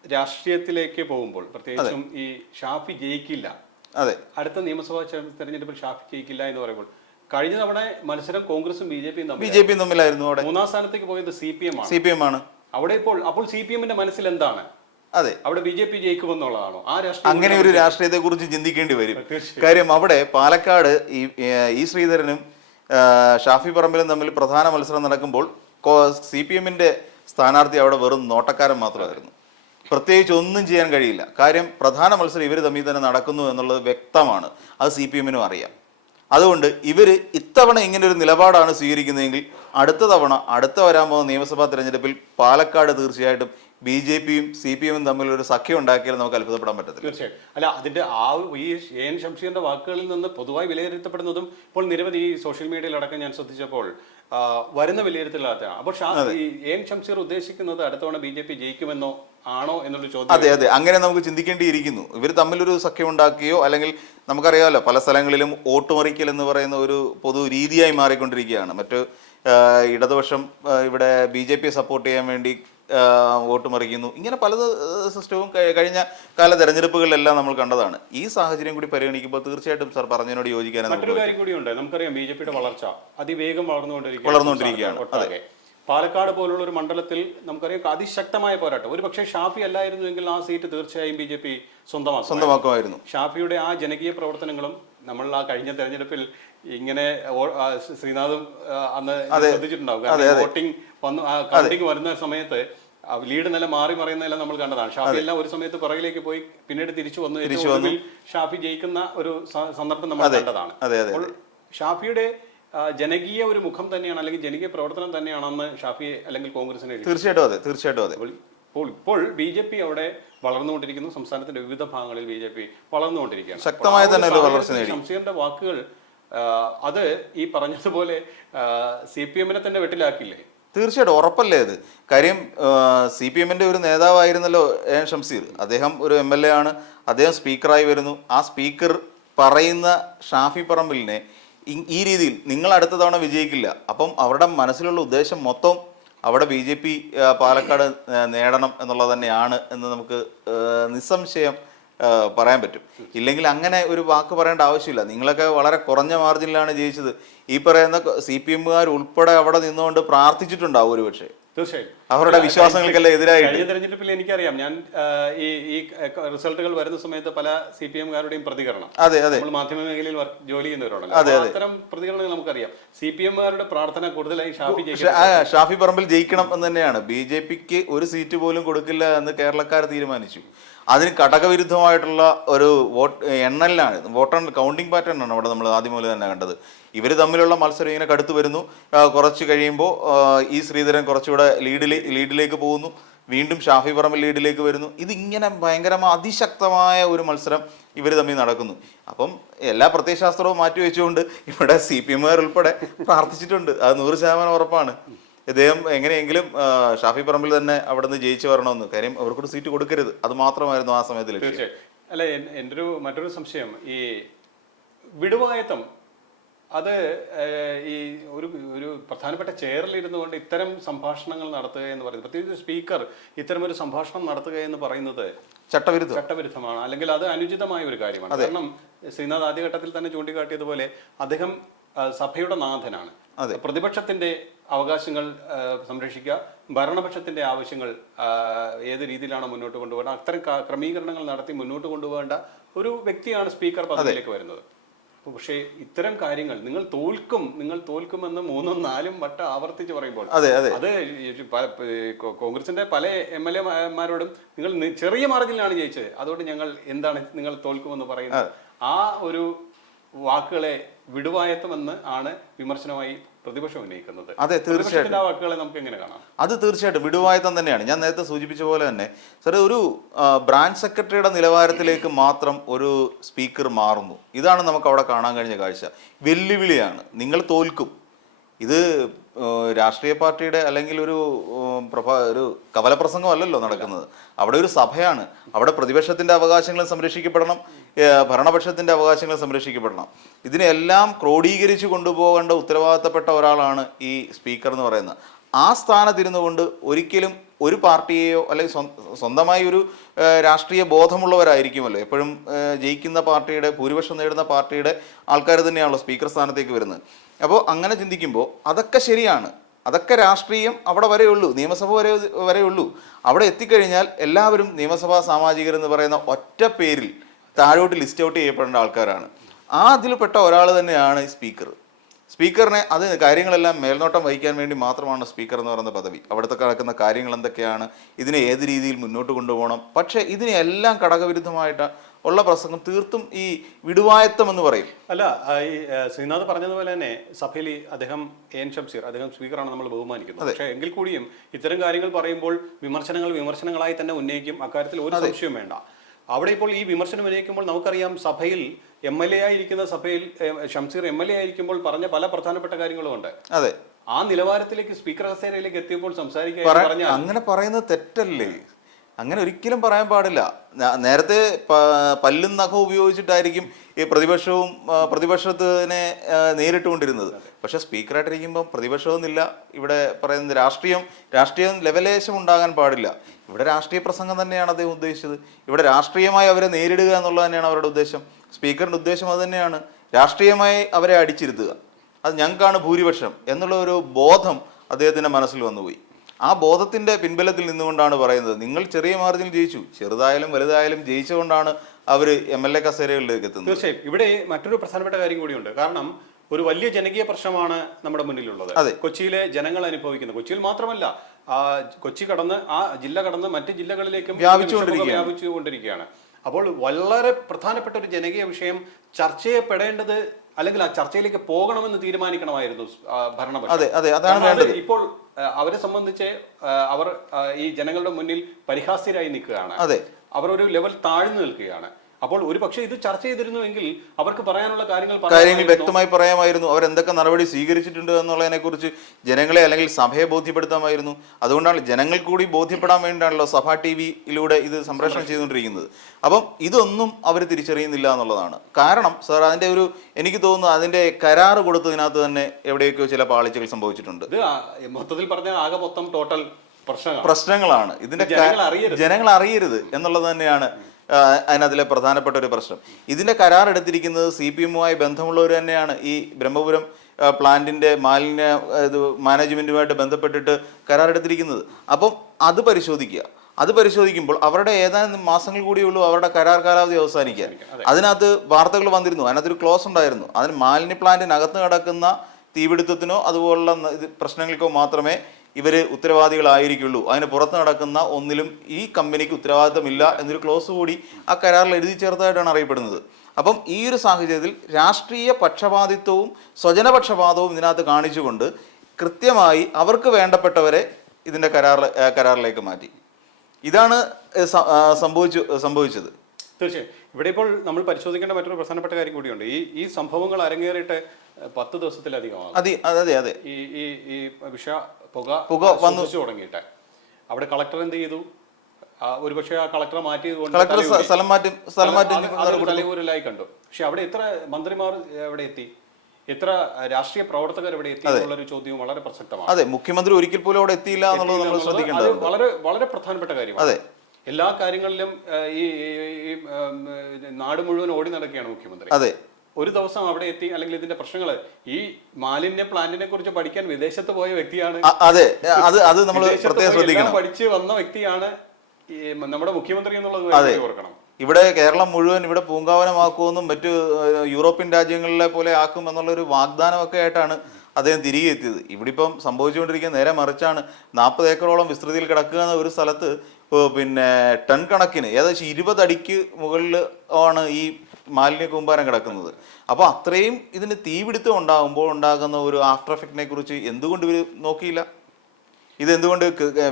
A: രാഷ്ട്രീയത്തിലേക്ക് പോകുമ്പോൾ പ്രത്യേകിച്ചും ഈ ഷാഫി ജയിക്കില്ല.
D: അതെ.
A: അടുത്ത നിയമസഭാ തെരഞ്ഞെടുപ്പിൽ ഷാഫി ജയിക്കില്ല എന്ന് പറയുമ്പോൾ കഴിഞ്ഞ തവണ മത്സരം കോൺഗ്രസും ബി ജെ പിയും
D: ബി ജെ പി തമ്മിലായിരുന്നു അവിടെ.
A: മൂന്നാം സ്ഥാനത്തേക്ക് പോയത് സി പി എം ആണ്.
D: സി പി എം ആണ്.
A: അവിടെ ഇപ്പോൾ അപ്പോൾ സി പി എമ്മിന്റെ മനസ്സിൽ എന്താണ്?
D: അതെ.
A: അവിടെ ബി ജെ പി ജയിക്കുമെന്നുള്ളതാണോ? ആ രാഷ്ട്രീയം
D: അങ്ങനെ ഒരു രാഷ്ട്രീയത്തെ കുറിച്ച് ചിന്തിക്കേണ്ടി വരും. കാര്യം അവിടെ പാലക്കാട് ഈ ഈ ശ്രീധരനും ഷാഫി പറമ്പിലും തമ്മിൽ പ്രധാന മത്സരം നടക്കുമ്പോൾ സി പി എമ്മിന്റെ സ്ഥാനാർത്ഥി അവിടെ വെറും നോട്ടക്കാരൻ മാത്രമായിരുന്നു. പ്രത്യേകിച്ച് ഒന്നും ചെയ്യാൻ കഴിയില്ല. കാര്യം പ്രധാന മത്സരം ഇവർ തമ്മിൽ തന്നെ നടക്കുന്നു എന്നുള്ളത് വ്യക്തമാണ്. അത് സി പി എമ്മിനും അറിയാം. അതുകൊണ്ട് ഇവർ ഇത്തവണ ഇങ്ങനെ ഒരു നിലപാടാണ് സ്വീകരിക്കുന്നതെങ്കിൽ അടുത്ത തവണ അടുത്ത വരാൻ പോകുന്ന നിയമസഭാ തിരഞ്ഞെടുപ്പിൽ പാലക്കാട് തീർച്ചയായിട്ടും ബി ജെ പിയും സി പി എമ്മും തമ്മിൽ ഒരു സഖ്യം ഉണ്ടാക്കിയാൽ നമുക്ക് അത്ഭുതപ്പെടാൻ പറ്റത്തില്ല.
A: തീർച്ചയായും അല്ല അതിന്റെ ആ ഈ എൻ ഷംഷീറിന്റെ വാക്കുകളിൽ നിന്ന് പൊതുവായി വിലയിരുത്തപ്പെടുന്നതും ഇപ്പോൾ നിരവധി സോഷ്യൽ മീഡിയയിലടക്കം ഞാൻ ശ്രദ്ധിച്ചപ്പോൾ വരുന്ന വിലയിരുത്തലാണ് അപ്പോൾ എ ഷംഷീർ ഉദ്ദേശിക്കുന്നത് അടുത്തവണ ബി ജെ പി ജയിക്കുമെന്നോ ആണോ എന്നുള്ള ചോദ്യം
D: അതെ അതെ. അങ്ങനെ നമുക്ക് ചിന്തിക്കേണ്ടിയിരിക്കുന്നു. ഇവർ തമ്മിലൊരു സഖ്യം ഉണ്ടാക്കുകയോ അല്ലെങ്കിൽ നമുക്കറിയാമല്ലോ പല സ്ഥലങ്ങളിലും ഓട്ടുമറിക്കൽ എന്ന് പറയുന്ന ഒരു പൊതു രീതിയായി മാറിക്കൊണ്ടിരിക്കുകയാണ്. മറ്റ് ഇടതുപക്ഷം ഇവിടെ ബി സപ്പോർട്ട് ചെയ്യാൻ വേണ്ടി വോട്ട് മറിക്കുന്നു ഇങ്ങനെ പല സിസ്റ്റവും കഴിഞ്ഞ കാല തെരഞ്ഞെടുപ്പുകളിലെല്ലാം നമ്മൾ കണ്ടതാണ്. ഈ സാഹചര്യം കൂടി പരിഗണിക്കുമ്പോൾ തീർച്ചയായിട്ടും സാർ പറഞ്ഞതിനോട് യോജിക്കാനാണ്
A: മറ്റൊരു കാര്യം കൂടിയുണ്ട് നമുക്കറിയാം ബി ജെ പിയുടെ വളർച്ച അതിവേഗം വളർന്നുകൊണ്ടിരിക്കുകയാണ്
D: വളർന്നുകൊണ്ടിരിക്കുകയാണ്.
A: അതെ. പാലക്കാട് പോലുള്ള ഒരു മണ്ഡലത്തിൽ നമുക്കറിയാം അതിശക്തമായ പോരാട്ടം. ഒരു പക്ഷേ ഷാഫി അല്ലായിരുന്നുവെങ്കിൽ ആ സീറ്റ് തീർച്ചയായും ബി ജെ പി സ്വന്തമാക്കും
D: സ്വന്തമാക്കുമായിരുന്നു.
A: ഷാഫിയുടെ ആ ജനകീയ പ്രവർത്തനങ്ങളും നമ്മൾ ആ കഴിഞ്ഞ തെരഞ്ഞെടുപ്പിൽ ഇങ്ങനെ ശ്രീനാഥും അന്ന് ശ്രദ്ധിച്ചിട്ടുണ്ടാവും. കാരണം വോട്ടിംഗ് വന്നു വരുന്ന സമയത്ത് ലീഡ് നില മാറി മറിയുന്നതെല്ലാം നമ്മൾ കണ്ടതാണ്. ഷാഫി എല്ലാം ഒരു സമയത്ത് പുറകിലേക്ക് പോയി പിന്നീട് തിരിച്ചു വന്നു. തിരിച്ചു ഒടുവിൽ ഷാഫി ജയിക്കുന്ന ഒരു സന്ദർഭം നമ്മൾ കണ്ടതാണ്. അപ്പോൾ ഷാഫിയുടെ ജനകീയ ഒരു മുഖം തന്നെയാണ് അല്ലെങ്കിൽ ജനകീയ പ്രവർത്തനം തന്നെയാണെന്ന് ഷാഫി അല്ലെങ്കിൽ കോൺഗ്രസിനെ.
D: തീർച്ചയായിട്ടും അതെ തീർച്ചയായിട്ടും അതെ.
A: ഇപ്പോൾ ഇപ്പോൾ ബി ജെ പി അവിടെ വളർന്നുകൊണ്ടിരിക്കുന്നു. സംസ്ഥാനത്തിന്റെ വിവിധ ഭാഗങ്ങളിൽ ബി ജെ പി വളർന്നുകൊണ്ടിരിക്കുകയാണ്.
D: ശക്തമായ തന്നെ
A: സാഹചര്യത്തിൽ വാക്കുകൾ അത് ഈ പറഞ്ഞതുപോലെ സി പി എമ്മിനെ തന്നെ വെട്ടിലാക്കില്ലേ?
D: തീർച്ചയായിട്ടും ഉറപ്പല്ലേ അത്? കാര്യം സി പി എമ്മിന്റെ ഒരു നേതാവായിരുന്നല്ലോ എൻ ഷംസീർ. അദ്ദേഹം ഒരു എം എൽ എ ആണ്. അദ്ദേഹം സ്പീക്കറായി വരുന്നു. ആ സ്പീക്കർ പറയുന്ന ഷാഫി പറമ്പിലിനെ ഈ- രീതിയിൽ നിങ്ങൾ അടുത്ത തവണ വിജയിക്കില്ല. അപ്പം അവരുടെ മനസ്സിലുള്ള ഉദ്ദേശം മൊത്തം അവിടെ ബി ജെ പി പാലക്കാട് നേടണം എന്നുള്ളത് തന്നെയാണ് എന്ന് നമുക്ക് നിസ്സംശയം പറയാൻ പറ്റും. ഇല്ലെങ്കിൽ അങ്ങനെ ഒരു വാക്ക് പറയേണ്ട ആവശ്യമില്ല. നിങ്ങളൊക്കെ വളരെ കുറഞ്ഞ മാർജിനിലാണ് ജയിച്ചത് ഈ പറയുന്ന സി പി എമ്മുകാർ ഉൾപ്പെടെ അവിടെ നിന്നുകൊണ്ട് പ്രാർത്ഥിച്ചിട്ടുണ്ടാവും ഒരു പക്ഷേ
A: തീർച്ചയായും.
D: അവരുടെ വിശ്വാസങ്ങൾക്കെല്ലാം എതിരായിട്ട്.
A: കഴിഞ്ഞ തെരഞ്ഞെടുപ്പിൽ എനിക്കറിയാം. ഞാൻ ഈ ഈ റിസൾട്ടുകൾ വരുന്ന സമയത്ത് പല സി പി എംകാരുടെയും പ്രതികരണം.
D: അതെ അതെ.
A: നമ്മൾ മാധ്യമ മേഖലയിൽ ജോലി ചെയ്യുന്നവരാണല്ലോ അത്തരം പ്രതികരണങ്ങൾ നമുക്കറിയാം. സി പി എംകാരുടെ പ്രാർത്ഥന കൂടുതലായി ഷാഫി ജയിക്കും
D: ഷാഫി പറമ്പിൽ ജയിക്കണം എന്ന് തന്നെയാണ്. ബി ജെ പിക്ക് ഒരു സീറ്റ് പോലും കൊടുക്കില്ല എന്ന് കേരളക്കാർ തീരുമാനിച്ചു. അതിന് ഘടകവിരുദ്ധമായിട്ടുള്ള ഒരു വോട്ട് എണ്ണലിലാണ് വോട്ടർ കൗണ്ടിങ് പാറ്റേൺ ആണ് അവിടെ നമ്മൾ ആദ്യം മുതൽ തന്നെ കണ്ടത്. ഇവർ തമ്മിലുള്ള മത്സരം ഇങ്ങനെ കടുത്തു വരുന്നു. കുറച്ച് കഴിയുമ്പോൾ ഈ ശ്രീധരൻ കുറച്ചുകൂടെ ലീഡിൽ ലീഡിലേക്ക് പോകുന്നു. വീണ്ടും ഷാഫി പറമ്പിൽ ലീഡിലേക്ക് വരുന്നു. ഇതിങ്ങനെ ഭയങ്കരമായ അതിശക്തമായ ഒരു മത്സരം ഇവർ തമ്മിൽ നടക്കുന്നു. അപ്പം എല്ലാ പ്രത്യയശാസ്ത്രവും മാറ്റിവെച്ചുകൊണ്ട് ഇവിടെ സി പി എമ്മുകാർ ഉൾപ്പെടെ പ്രാർത്ഥിച്ചിട്ടുണ്ട്. അത് നൂറ് ശതമാനം ഉറപ്പാണ്. ഇദ്ദേഹം എങ്ങനെയെങ്കിലും ഷാഫി പറമ്പിൽ തന്നെ അവിടെ നിന്ന് ജയിച്ചു വരണമെന്ന്. കാര്യം അവർക്കൊരു സീറ്റ് കൊടുക്കരുത്. അത് മാത്രമായിരുന്നു ആ സമയത്ത് ലക്ഷ്യം.
A: അല്ല എൻ- എന്റെ ഒരു മറ്റൊരു സംശയം. ഈ വിടുവായത്തം അത് ഈ ഒരു ഒരു പ്രധാനപ്പെട്ട ചെയറിൽ ഇരുന്നു കൊണ്ട് ഇത്തരം സംഭാഷണങ്ങൾ നടത്തുക എന്ന് പറയുന്നത് പ്രത്യേകിച്ച് സ്പീക്കർ ഇത്തരം ഒരു സംഭാഷണം നടത്തുക എന്ന് പറയുന്നത്
D: ചട്ടവിരുദ്ധ.
A: ചട്ടവിരുദ്ധമാണ്. അല്ലെങ്കിൽ അത് അനുചിതമായ ഒരു കാര്യമാണ്. കാരണം ശ്രീനാഥ് ആദ്യഘട്ടത്തിൽ തന്നെ ചൂണ്ടിക്കാട്ടിയതുപോലെ അദ്ദേഹം സഭയുടെ നാഥനാണ്.
D: അതെ.
A: പ്രതിപക്ഷത്തിന്റെ അവകാശങ്ങൾ സംരക്ഷിക്കുക ഭരണപക്ഷത്തിന്റെ ആവശ്യങ്ങൾ ഏത് രീതിയിലാണ് മുന്നോട്ട് കൊണ്ടുപോകേണ്ടത്? അത്തരം ക്രമീകരണങ്ങൾ നടത്തി മുന്നോട്ട് കൊണ്ടുപോകേണ്ട ഒരു വ്യക്തിയാണ് സ്പീക്കർ പദവിയിലേക്ക് വരുന്നത്. പക്ഷേ ഇത്തരം കാര്യങ്ങൾ നിങ്ങൾ തോൽക്കും നിങ്ങൾ തോൽക്കുമെന്ന് മൂന്നും നാലും വട്ടം ആവർത്തിച്ച് പറയുമ്പോൾ
D: അതെ
A: കോൺഗ്രസിന്റെ പല എം എൽ എമാരോടും നിങ്ങൾ ചെറിയ മാർജിനിലാണ് ജയിച്ചത്. അതുകൊണ്ട് ഞങ്ങൾ എന്താണ് നിങ്ങൾ തോൽക്കുമെന്ന് പറയുന്നത്? ആ ഒരു വാക്കുകളെ വിടുവായത്തമെന്ന് ആണ് വിമർശനമായി പ്രതിപക്ഷം ഉന്നയിക്കുന്നത്.
D: അതെ, തീർച്ചയായിട്ടും.
A: വാക്കുകളെ നമുക്ക് എങ്ങനെ കാണാം?
D: അത് തീർച്ചയായിട്ടും വിടുവായുധം തന്നെയാണ്. ഞാൻ നേരത്തെ സൂചിപ്പിച്ച പോലെ തന്നെ സാറേ ഒരു ബ്രാഞ്ച് സെക്രട്ടറിയുടെ നിലവാരത്തിലേക്ക് മാത്രം ഒരു സ്പീക്കർ മാറുന്നു. ഇതാണ് നമുക്ക് അവിടെ കാണാൻ കഴിഞ്ഞ കാഴ്ച. വെല്ലുവിളിയാണ്. നിങ്ങൾ തോൽക്കും. ഇത് രാഷ്ട്രീയ പാർട്ടിയുടെ അല്ലെങ്കിൽ ഒരു പ്രഭാ ഒരു കവലപ്രസംഗം അല്ലല്ലോ നടക്കുന്നത്. അവിടെ ഒരു സഭയാണ്. അവിടെ പ്രതിപക്ഷത്തിന്റെ അവകാശങ്ങൾ സംരക്ഷിക്കപ്പെടണം. ഏ, ഭരണപക്ഷത്തിന്റെ അവകാശങ്ങൾ സംരക്ഷിക്കപ്പെടണം. ഇതിനെല്ലാം ക്രോഡീകരിച്ച് കൊണ്ടുപോകേണ്ട ഉത്തരവാദിത്തപ്പെട്ട ഒരാളാണ് ഈ സ്പീക്കർ എന്ന് പറയുന്നത്. ആ സ്ഥാനത്തിരുന്നു കൊണ്ട് ഒരിക്കലും ഒരു പാർട്ടിയെയോ അല്ലെങ്കിൽ സ്വന്തമായി ഒരു രാഷ്ട്രീയ ബോധമുള്ളവരായിരിക്കുമല്ലോ. എപ്പോഴും ജയിക്കുന്ന പാർട്ടിയുടെ ഭൂരിപക്ഷം നേടുന്ന പാർട്ടിയുടെ ആൾക്കാർ തന്നെയാണല്ലോ സ്പീക്കർ സ്ഥാനത്തേക്ക് വരുന്നത്. അപ്പോൾ അങ്ങനെ ചിന്തിക്കുമ്പോൾ അതൊക്കെ ശരിയാണ്. അതൊക്കെ രാഷ്ട്രീയം അവിടെ വരെയുള്ളൂ നിയമസഭ വരെ വരെയുള്ളൂ അവിടെ എത്തിക്കഴിഞ്ഞാൽ എല്ലാവരും നിയമസഭാ സാമാജികർ എന്ന് പറയുന്ന ഒറ്റ പേരിൽ താഴോട്ട് ലിസ്റ്റ് ഔട്ട് ചെയ്യപ്പെടേണ്ട ആൾക്കാരാണ്. ആ അതിൽപ്പെട്ട ഒരാൾ തന്നെയാണ് സ്പീക്കർ. സ്പീക്കറിനെ അത് കാര്യങ്ങളെല്ലാം മേൽനോട്ടം വഹിക്കാൻ വേണ്ടി മാത്രമാണ് സ്പീക്കർ എന്ന് പറയുന്ന പദവി. അവിടുത്തെ കിടക്കുന്ന കാര്യങ്ങൾ എന്തൊക്കെയാണ് ഇതിനെ ഏത് രീതിയിൽ മുന്നോട്ട് കൊണ്ടുപോകണം. പക്ഷേ ഇതിനെല്ലാം ഘടകവിരുദ്ധമായിട്ട് ഉള്ള പ്രസംഗം തീർത്തും ഈ വിടുവായത്തം എന്ന് പറയും.
A: അല്ല ഈ ശ്രീനാഥ് പറഞ്ഞതുപോലെ തന്നെ സഭയിൽ അദ്ദേഹം എൻ ഷംസീർ അദ്ദേഹം സ്പീക്കറാണ് നമ്മൾ ബഹുമാനിക്കുന്നത്. പക്ഷേ എങ്കിൽ കൂടിയും ഇത്തരം കാര്യങ്ങൾ പറയുമ്പോൾ വിമർശനങ്ങൾ വിമർശനങ്ങളായി തന്നെ ഉന്നയിക്കും. അക്കാര്യത്തിൽ ഒരു സംശയവും വേണ്ട. അവിടെ ഇപ്പോൾ ഈ വിമർശനം ഉന്നയിക്കുമ്പോൾ നമുക്കറിയാം സഭയിൽ എം എൽ എ ആയിരിക്കുന്ന സഭയിൽ ഷംസീർ എം എൽ എ ആയിരിക്കുമ്പോൾ പറഞ്ഞ പല പ്രധാനപ്പെട്ട കാര്യങ്ങളും ഉണ്ട്.
D: അതെ.
A: ആ നിലവാരത്തിലേക്ക് സ്പീക്കർ കസേരയിലേക്ക് എത്തിയപ്പോൾ സംസാരിക്കുക
D: അങ്ങനെ പറയുന്നത് തെറ്റല്ലേ? അങ്ങനെ ഒരിക്കലും പറയാൻ പാടില്ല. നേരത്തെ പല്ലും നഖം ഉപയോഗിച്ചിട്ടായിരിക്കും ഈ പ്രതിപക്ഷവും പ്രതിപക്ഷത്തിനെ നേരിട്ടുകൊണ്ടിരുന്നത്. പക്ഷെ സ്പീക്കറായിട്ടിരിക്കുമ്പോൾ പ്രതിപക്ഷമൊന്നുമില്ല. ഇവിടെ പറയുന്നത് രാഷ്ട്രീയം രാഷ്ട്രീയം ലെവലേശം ഉണ്ടാകാൻ പാടില്ല. ഇവിടെ രാഷ്ട്രീയ പ്രസംഗം തന്നെയാണ് അദ്ദേഹം ഉദ്ദേശിച്ചത്. ഇവിടെ രാഷ്ട്രീയമായി അവരെ നേരിടുക എന്നുള്ളത് തന്നെയാണ് അവരുടെ ഉദ്ദേശം. സ്പീക്കറിന്റെ ഉദ്ദേശം അത് തന്നെയാണ്. രാഷ്ട്രീയമായി അവരെ അടിച്ചിരുത്തുക. അത് ഞങ്ങൾക്കാണ് ഭൂരിപക്ഷം എന്നുള്ള ഒരു ബോധം അദ്ദേഹത്തിന്റെ മനസ്സിൽ വന്നുപോയി. ആ ബോധത്തിന്റെ പിൻബലത്തിൽ നിന്നുകൊണ്ടാണ് പറയുന്നത്. നിങ്ങൾ ചെറിയ മാർജിൻ ജയിച്ചു. ചെറുതായാലും വലുതായാലും ജയിച്ചുകൊണ്ടാണ് അവർ എം എൽ എ കസേരകളിലേക്ക് എത്തുന്നത്.
A: തീർച്ചയായും. ഇവിടെ മറ്റൊരു പ്രധാനപ്പെട്ട കാര്യം കൂടിയുണ്ട് കാരണം ഒരു വലിയ ജനകീയ പ്രശ്നമാണ് നമ്മുടെ മുന്നിലുള്ളത്.
D: അതെ.
A: കൊച്ചിയിലെ ജനങ്ങൾ അനുഭവിക്കുന്നത്. കൊച്ചിയിൽ മാത്രമല്ല ആ കൊച്ചി കടന്ന് ആ ജില്ല കടന്ന് മറ്റ് ജില്ലകളിലേക്കും
D: വ്യാപിച്ചുകൊണ്ടിരിക്കുകയാണ്.
A: അപ്പോൾ വളരെ പ്രധാനപ്പെട്ട ഒരു ജനകീയ വിഷയം ചർച്ച ചെയ്യപ്പെടേണ്ടത് അല്ലെങ്കിൽ ആ ചർച്ചയിലേക്ക് പോകണമെന്ന് തീരുമാനിക്കണമായിരുന്നു ഭരണപക്ഷം. ഇപ്പോൾ അവരെ സംബന്ധിച്ച് അവർ ഈ ജനങ്ങളുടെ മുന്നിൽ പരിഹാസ്യരായി നിൽക്കുകയാണ്.
D: അതെ.
A: അവർ ഒരു ലെവൽ താഴ്ന്നു നിൽക്കുകയാണ്. അപ്പോൾ ഒരു പക്ഷേ ഇത് ചർച്ച ചെയ്തിരുന്നുവെങ്കിൽ അവർക്ക് പറയാനുള്ള കാര്യങ്ങൾ
D: കാര്യങ്ങൾ വ്യക്തമായി പറയാമായിരുന്നു. അവർ എന്തൊക്കെ നടപടി സ്വീകരിച്ചിട്ടുണ്ട് എന്നുള്ളതിനെ കുറിച്ച് ജനങ്ങളെ അല്ലെങ്കിൽ സഭയെ ബോധ്യപ്പെടുത്താമായിരുന്നു. അതുകൊണ്ടാണ് ജനങ്ങൾ കൂടി ബോധ്യപ്പെടാൻ വേണ്ടിയാണല്ലോ സഭാ ടി വിയിലൂടെ ഇത് സംപ്രേഷണം ചെയ്തുകൊണ്ടിരിക്കുന്നത്. അപ്പം ഇതൊന്നും അവർ തിരിച്ചറിയുന്നില്ല എന്നുള്ളതാണ്. കാരണം സാർ അതിന്റെ ഒരു എനിക്ക് തോന്നുന്നു അതിന്റെ കരാറ് കൊടുത്തതിനകത്ത് തന്നെ എവിടെയൊക്കെയോ ചില പാളിച്ചകൾ സംഭവിച്ചിട്ടുണ്ട്.
A: മൊത്തത്തിൽ പറഞ്ഞാൽ ആകെ മൊത്തം ടോട്ടൽ
D: പ്രശ്നങ്ങളാണ്. ഇതിന്റെ
A: ഇത് ജനങ്ങൾ അറിയരുത്.
D: എന്നുള്ളത് തന്നെയാണ് അതിനകത്തിലെ പ്രധാനപ്പെട്ട ഒരു പ്രശ്നം. ഇതിന്റെ കരാർ എടുത്തിരിക്കുന്നത് സി പി എമ്മുമായി ബന്ധമുള്ളവർ തന്നെയാണ്. ഈ ബ്രഹ്മപുരം പ്ലാന്റിന്റെ പ്ലാന്റിന്റെ മാലിന്യ ഇത് മാനേജ്മെന്റുമായിട്ട് ബന്ധപ്പെട്ടിട്ട് കരാർ എടുത്തിരിക്കുന്നത് അപ്പം അത് പരിശോധിക്കുക. അത് പരിശോധിക്കുമ്പോൾ അവരുടെ ഏതാനും മാസങ്ങൾ കൂടിയുള്ളൂ അവരുടെ കരാർ കാലാവധി അവസാനിക്കുക. അതിനകത്ത് വാർത്തകൾ വന്നിരുന്നു. അതിനകത്തൊരു ക്ലോസ് ഉണ്ടായിരുന്നു. അതിന് മാലിന്യ പ്ലാന്റിനകത്ത് നടക്കുന്ന തീപിടുത്തത്തിനോ അതുപോലുള്ള പ്രശ്നങ്ങൾക്കോ മാത്രമേ ഇവർ ഉത്തരവാദികളായിരിക്കുള്ളൂ. അതിന് പുറത്ത് നടക്കുന്ന ഒന്നിലും ഈ കമ്പനിക്ക് ഉത്തരവാദിത്തമില്ല എന്നൊരു ക്ലോസ് കൂടി ആ കരാറിൽ എഴുതി ചേർത്തതായിട്ടാണ് അറിയപ്പെടുന്നത്. അപ്പം ഈ ഒരു സാഹചര്യത്തിൽ രാഷ്ട്രീയ പക്ഷപാതിത്വവും സ്വജനപക്ഷപാതവും ഇതിനകത്ത് കാണിച്ചുകൊണ്ട് കൃത്യമായി അവർക്ക് വേണ്ടപ്പെട്ടവരെ ഇതിന്റെ കരാർ കരാറിലേക്ക് മാറ്റി. ഇതാണ് സംഭവിച്ചു സംഭവിച്ചത്.
A: തീർച്ചയായും. ഇവിടെ ഇപ്പോൾ നമ്മൾ പരിശോധിക്കേണ്ട മറ്റൊരു പ്രധാനപ്പെട്ട കാര്യം കൂടിയുണ്ട്. ഈ ഈ സംഭവങ്ങൾ അരങ്ങേറിയിട്ട് പത്ത് ദിവസത്തിലധികമാണ്
D: അതെ അതെ അതെ
A: ഈ ഈ ഈ വിഷ പുക
D: പുക വന്നു.
A: തുടങ്ങിയിട്ട്. അവിടെ കളക്ടർ എന്ത് ചെയ്തു? ഒരുപക്ഷെ ആ കളക്ടറെ മാറ്റിയത് കൊണ്ട്
D: കളക്ടർ. സ്ഥലം മാറ്റി സ്ഥലം മാറ്റി
A: തലയൂരലായി കണ്ടു. പക്ഷെ അവിടെ എത്ര മന്ത്രിമാർ എവിടെ എത്തി? എത്ര രാഷ്ട്രീയ പ്രവർത്തകർ ഇവിടെ എത്തി എന്നുള്ളൊരു ചോദ്യം വളരെ പ്രസക്തമാണ്.
D: അതെ മുഖ്യമന്ത്രി ഒരിക്കൽ പോലും അവിടെ എത്തിയില്ല എന്നുള്ളത് നമ്മൾ ശ്രദ്ധിക്കേണ്ടത്
A: വളരെ വളരെ പ്രധാനപ്പെട്ട കാര്യമാണ്.
D: അതെ.
A: എല്ലാ കാര്യങ്ങളിലും ഈ നാട് മുഴുവൻ ഓടി നടക്കുകയാണ് മുഖ്യമന്ത്രി.
D: അതെ.
A: ഒരു ദിവസം അവിടെ എത്തി അല്ലെങ്കിൽ ഇതിന്റെ പ്രശ്നങ്ങൾ ഈ മാലിന്യ പ്ലാന്റിനെ കുറിച്ച് പഠിക്കാൻ വിദേശത്ത് പോയ വ്യക്തിയാണ്.
D: അതെ. അത് അത് നമ്മൾ പ്രത്യേകം ശ്രദ്ധിക്കണം.
A: പഠിച്ച് വന്ന വ്യക്തിയാണ് നമ്മുടെ മുഖ്യമന്ത്രി എന്നുള്ളത് ഓർക്കണം.
D: ഇവിടെ കേരളം മുഴുവൻ ഇവിടെ പൂങ്കാവനമാക്കുമെന്നും മറ്റു യൂറോപ്യൻ രാജ്യങ്ങളിലെ പോലെ ആക്കും എന്നുള്ള ഒരു വാഗ്ദാനമൊക്കെ ആയിട്ടാണ് അദ്ദേഹം തിരികെ എത്തിയത്. ഇവിടെ ഇപ്പം സംഭവിച്ചുകൊണ്ടിരിക്കുന്ന നേരെ മറിച്ചാണ് നാൽപ്പത് ഏക്കറോളം വിസ്തൃതിയിൽ കിടക്കുക എന്ന ഒരു സ്ഥലത്ത് പിന്നെ ടൺ കണക്കിന് ഏകദേശം ഇരുപത് അടിക്ക് മുകളിൽ ആണ് ഈ മാലിന്യ കൂമ്പാരം കിടക്കുന്നത്. അപ്പോൾ അത്രയും ഇതിന് തീപിടുത്തം ഉണ്ടാകുമ്പോൾ ഉണ്ടാകുന്ന ഒരു ആഫ്റ്റർ എഫക്റ്റിനെ കുറിച്ച് എന്തുകൊണ്ട് ഇവർ നോക്കിയില്ല? ഇത് എന്തുകൊണ്ട്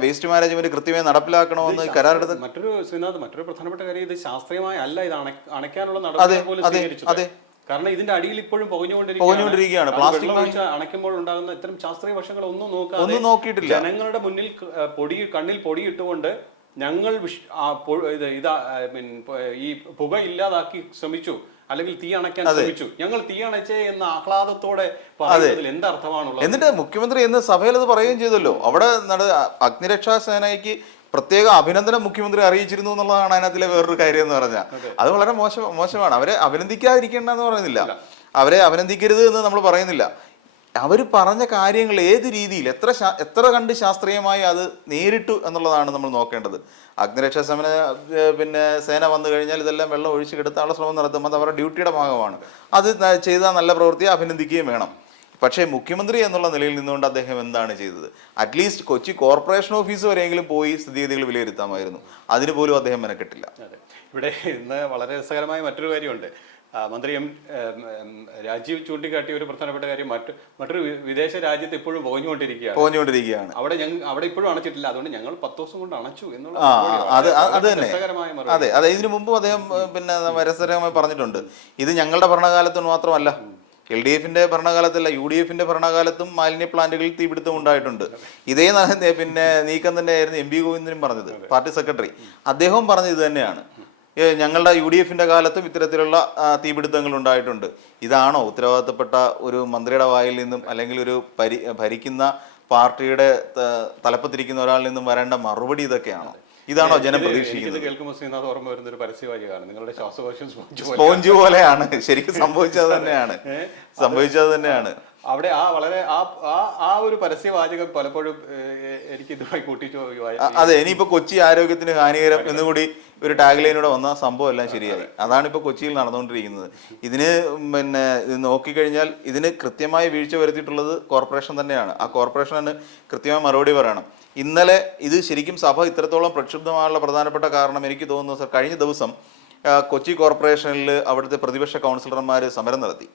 D: വേസ്റ്റ് മാനേജ്മെന്റ് കൃത്യമായി നടപ്പിലാക്കണമെന്ന് കരാറെടുത്ത്
A: മറ്റൊരു ശ്രീനാഥ് മറ്റൊരു പ്രധാനപ്പെട്ട കാര്യം ഇത് ശാസ്ത്രീയമായി അല്ല ഇത് അണ- അണയ്ക്കാനുള്ള നടപടി പോലും കാരണം ഇതിന്റെ അടിയിൽ ഇപ്പോഴും
D: പുകഞ്ഞുകൊണ്ടിരിക്കുകയാണ്. പ്ലാസ്റ്റിക്
A: അണയ്ക്കുമ്പോൾ ഉണ്ടാകുന്ന ഇത്തരം ശാസ്ത്രീയ വശങ്ങൾ ഒന്നും നോക്കാതെ
D: ഒന്നും നോക്കിയിട്ടില്ല.
A: ജനങ്ങളുടെ മുന്നിൽ പൊടി കണ്ണിൽ പൊടി ഇട്ടുകൊണ്ട് ഞങ്ങൾ വിഷ്- ഇത് ഇതാ mean, ഈ പുക ഇല്ലാതാക്കി ശ്രമിച്ചു. അല്ലെങ്കിൽ തീ അണയ്ക്കാൻ ശ്രമിച്ചു. ഞങ്ങൾ തീ അണച്ചേ എന്ന ആഹ്ലാദത്തോടെ പറയുന്നതിൽ എന്തർത്ഥമാണുള്ളത്?
D: എന്നിട്ട് മുഖ്യമന്ത്രി എന്ന് സഭയിൽ അത് പറയുകയും ചെയ്തല്ലോ. അവിടെ നട അഗ്നിരക്ഷാ സേനയ്ക്ക് പ്രത്യേക അഭിനന്ദനം മുഖ്യമന്ത്രി അറിയിച്ചിരുന്നു എന്നുള്ളതാണ് അതിനകത്തിലെ വേറൊരു കാര്യം എന്ന് പറഞ്ഞാൽ. അത്. വളരെ മോശം മോശമാണ്. അവരെ അഭിനന്ദിക്കാതിരിക്കേണ്ടെന്ന് പറയുന്നില്ല. അവരെ അഭിനന്ദിക്കരുത് എന്ന് നമ്മൾ പറയുന്നില്ല. അവർ പറഞ്ഞ കാര്യങ്ങൾ ഏത് രീതിയിൽ എത്ര എത്ര കണ്ട് ശാസ്ത്രീയമായി അത് നേരിട്ടു എന്നുള്ളതാണ് നമ്മൾ നോക്കേണ്ടത്. അഗ്നിരക്ഷാ സമന പിന്നെ സേന വന്നു കഴിഞ്ഞാൽ ഇതെല്ലാം വെള്ളം ഒഴിച്ചു കെടുത്താനുള്ള ശ്രമം നടത്തും. അത് അവരുടെ ഡ്യൂട്ടിയുടെ ഭാഗമാണ്. അത് ചെയ്താൽ ചെയ്ത നല്ല പ്രവൃത്തിയെ അഭിനന്ദിക്കുകയും വേണം. പക്ഷേ മുഖ്യമന്ത്രി എന്നുള്ള നിലയിൽ നിന്നുകൊണ്ട് അദ്ദേഹം എന്താണ് ചെയ്തത്? At least Kochi corporation office വരെയെങ്കിലും പോയി സ്ഥിതിഗതികൾ വിലയിരുത്താമായിരുന്നു. അതിന് പോലും അദ്ദേഹം മെനക്കെട്ടില്ല.
A: ഇവിടെ ഇന്ന് വളരെ രസകരമായ മറ്റൊരു കാര്യമുണ്ട്. മന്ത്രി എം രാജീവ് ചൂണ്ടിക്കാട്ടിയ ഒരു പ്രധാനപ്പെട്ട കാര്യം മറ്റു മറ്റൊരു വിദേശ രാജ്യത്ത് ഇപ്പോഴും പോഞ്ഞുകൊണ്ടിരിക്കുകയാണ്
D: പോഞ്ഞുകൊണ്ടിരിക്കുകയാണ്
A: അവിടെ ഞങ്ങൾ അവിടെ ഇപ്പോഴും അണച്ചിട്ടില്ല. അതുകൊണ്ട് ഞങ്ങൾ പത്ത് ദിവസം കൊണ്ട് അണച്ചു എന്നുള്ള
D: അത് അത് തന്നെ. അതെ അതെ ഇതിനു മുമ്പും അദ്ദേഹം പിന്നെ രസകരമായി പറഞ്ഞിട്ടുണ്ട്. ഇത് ഞങ്ങളുടെ ഭരണകാലത്ത് മാത്രമല്ല എൽ ഡി എഫിന്റെ ഭരണകാലത്തല്ല യു ഡി എഫിന്റെ ഭരണകാലത്തും മാലിന്യ പ്ലാന്റുകളിൽ തീപിടുത്തം ഉണ്ടായിട്ടുണ്ട്. ഇതേ പിന്നെ നീക്കം തന്നെയായിരുന്നു എം പി ഗോവിന്ദനും പറഞ്ഞത് പാർട്ടി സെക്രട്ടറി. അദ്ദേഹവും പറഞ്ഞത് ഇത് തന്നെയാണ്. ഞങ്ങളുടെ യു ഡി എഫിന്റെ കാലത്തും ഇത്തരത്തിലുള്ള തീപിടുത്തങ്ങൾ ഉണ്ടായിട്ടുണ്ട്. ഇതാണോ ഉത്തരവാദിത്തപ്പെട്ട ഒരു മന്ത്രിയുടെ വായിൽ നിന്നും അല്ലെങ്കിൽ ഒരു ഭരി ഭരിക്കുന്ന പാർട്ടിയുടെ തലപ്പത്തിരിക്കുന്ന ഒരാളിൽ നിന്നും വരേണ്ട മറുപടി ഇതൊക്കെയാണോ? ഇതാണോ ജനം പ്രതീക്ഷിക്കുന്നത്?
A: കേൾക്കുമ്പോൾ ശ്രീനാഥ് ഓർമ്മ വരുന്ന ഒരു പരസ്യവാചകമാണ് നിങ്ങളുടെ ശ്വാസകോശം സ്പോഞ്ച്
D: പോലെയാണ്. ശരിക്കും സംഭവിച്ചത് തന്നെയാണ്. സംഭവിച്ചത് തന്നെയാണ്.
A: അവിടെ ആ വളരെ ആ ആ ഒരു പരസ്യവാചകം പലപ്പോഴും എനിക്ക് ഇതുമായി കൂട്ടിച്ചു
D: അതെ. ഇനിയിപ്പോ കൊച്ചി ആരോഗ്യത്തിന് ഹാനികരം എന്നുകൂടി ഒരു ടാഗ് ലൈനിലൂടെ വന്ന സംഭവം എല്ലാം ശരിയായി. അതാണ് ഇപ്പൊ കൊച്ചിയിൽ നടന്നുകൊണ്ടിരിക്കുന്നത്. ഇതിന് പിന്നെ ഇത് നോക്കിക്കഴിഞ്ഞാൽ ഇതിന് കൃത്യമായി വീഴ്ച വരുത്തിയിട്ടുള്ളത് കോർപ്പറേഷൻ തന്നെയാണ്. ആ കോർപ്പറേഷന് കൃത്യമായി മറുപടി പറയണം. ഇന്നലെ ഇത് ശരിക്കും സഭ ഇത്രത്തോളം പ്രക്ഷുബ്ധമായുള്ള പ്രധാനപ്പെട്ട കാരണം എനിക്ക് തോന്നുന്നു സർ കഴിഞ്ഞ ദിവസം കൊച്ചി കോർപ്പറേഷനിൽ അവിടുത്തെ പ്രതിപക്ഷ കൗൺസിലർമാർ സമരം നടത്തി.